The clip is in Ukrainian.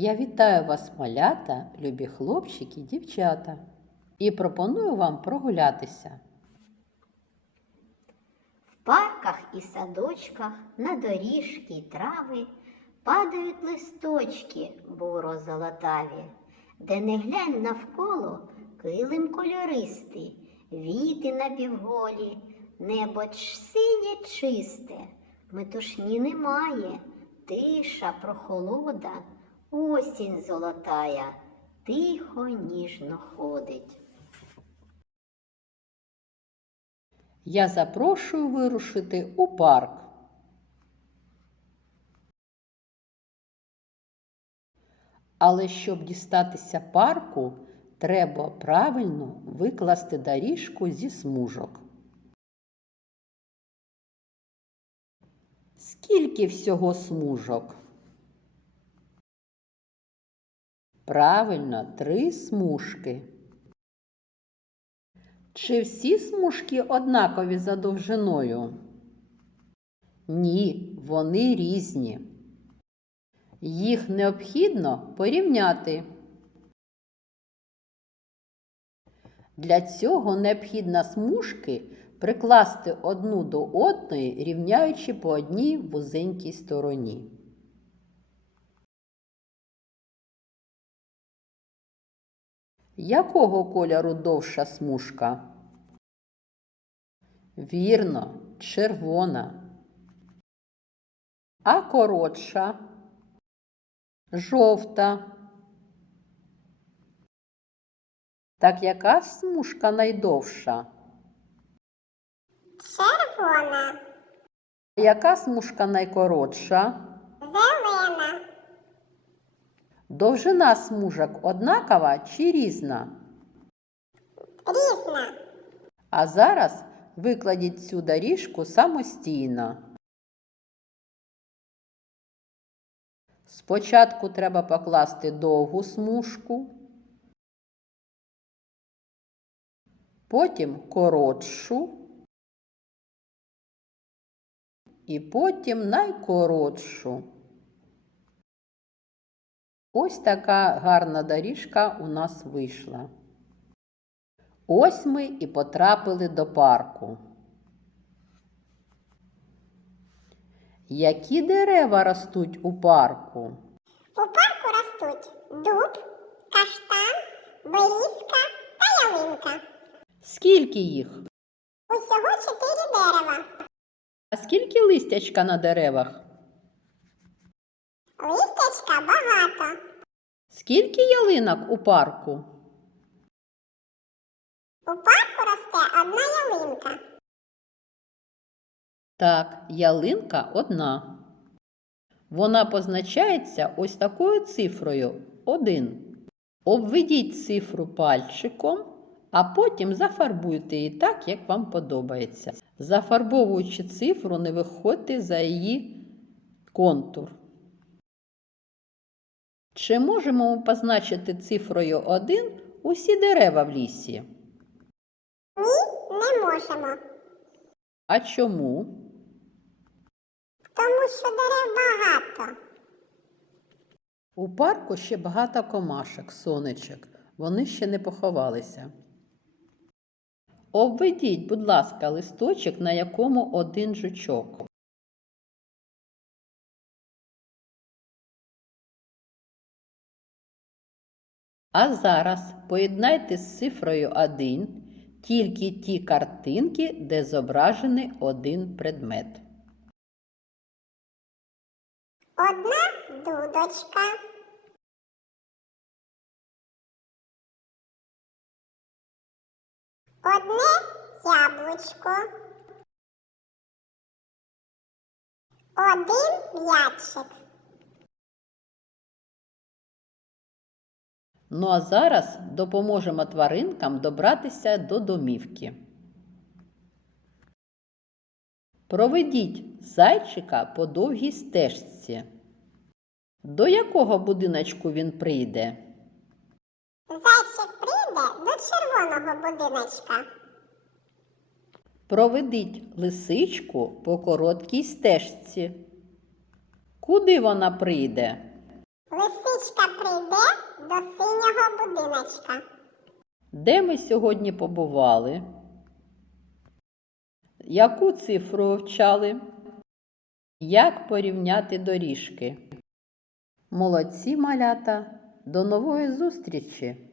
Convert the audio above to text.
Я вітаю вас, малята, любі хлопчики, дівчата, і пропоную вам прогулятися. В парках і садочках на доріжки й трави падають листочки буро-золотаві, де не глянь навколо килим кольористий, віти напівголі, небо ч синє чисте, метушні немає, тиша, прохолода, осінь золотая, тихо, ніжно ходить. Я запрошую вирушити у парк. Але щоб дістатися парку, треба правильно викласти доріжку зі смужок. Скільки всього смужок? Правильно, три смужки. Чи всі смужки однакові за довжиною? Ні, вони різні. Їх необхідно порівняти. Для цього необхідно смужки прикласти одну до одної, рівняючи по одній вузенькій стороні. Якого кольору довша смужка? Вірно, червона. А коротша? Жовта. Так яка смужка найдовша? Червона, Яка смужка найкоротша? Довжина смужок однакова чи різна? різна, А зараз викладіть цю доріжку самостійно. Спочатку треба покласти довгу смужку, потім коротшу і потім найкоротшу. Ось така гарна доріжка у нас вийшла. Ось ми і потрапили до парку. Які дерева ростуть у парку? У парку ростуть дуб, каштан, берізка та ялинка. Скільки їх? Усього чотири дерева. А скільки листячка на деревах? Листячка багато. Скільки ялинок у парку? У парку росте одна ялинка. Так, ялинка одна. Вона позначається ось такою цифрою 1. Обведіть цифру пальчиком, а потім зафарбуйте її так, як вам подобається. Зафарбовуючи цифру, не виходьте за її контур. Чи можемо ми позначити цифрою 1 усі дерева в лісі? Ні, не можемо. А чому? Тому що дерев багато. У парку ще багато комашок, сонечок. Вони ще не поховалися. Обведіть, будь ласка, листочок, на якому один жучок. А зараз поєднайте з цифрою 1 тільки ті картинки, де зображений один предмет. Одна дудочка, одне яблучко, один м'ячик. Ну а зараз допоможемо тваринкам добратися до домівки. Проведіть зайчика по довгій стежці. До якого будиночку він прийде? Зайчик прийде до червоного будиночка. Проведіть лисичку по короткій стежці. Куди вона прийде? Лисичка прийде до синього будиночка. Де ми сьогодні побували? Яку цифру вивчали? Як порівняти доріжки? Молодці малята! До нової зустрічі!